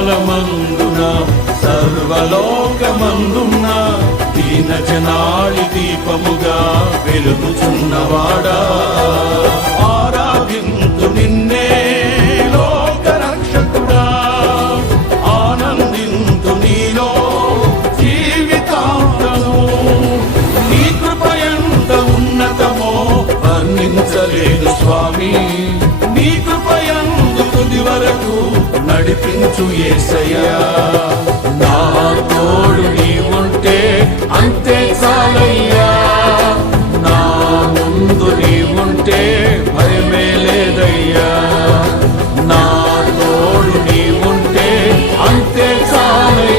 పాతాళమందున సర్వలోకమందున్న దీన జనాళి దీపముగా వెలుగుచున్నవాడా, ఆరాధింతు నిన్నే లోక రక్షకుడా, ఆనందింతు నీలో జీవితాంతము. నీ కృప ఎంత ఉన్నతమో వర్ణించలేను స్వామి, నీ కృపయందు తుది వరకు నడిపించు యేసయ్యా. నా తోడు నీవుంటే అంతే చాలయ్యా, నా ముందు నీవుంటే భయమే లేదయ్యా. నా తోడు నీవుంటే అంతే చాలయ్యా.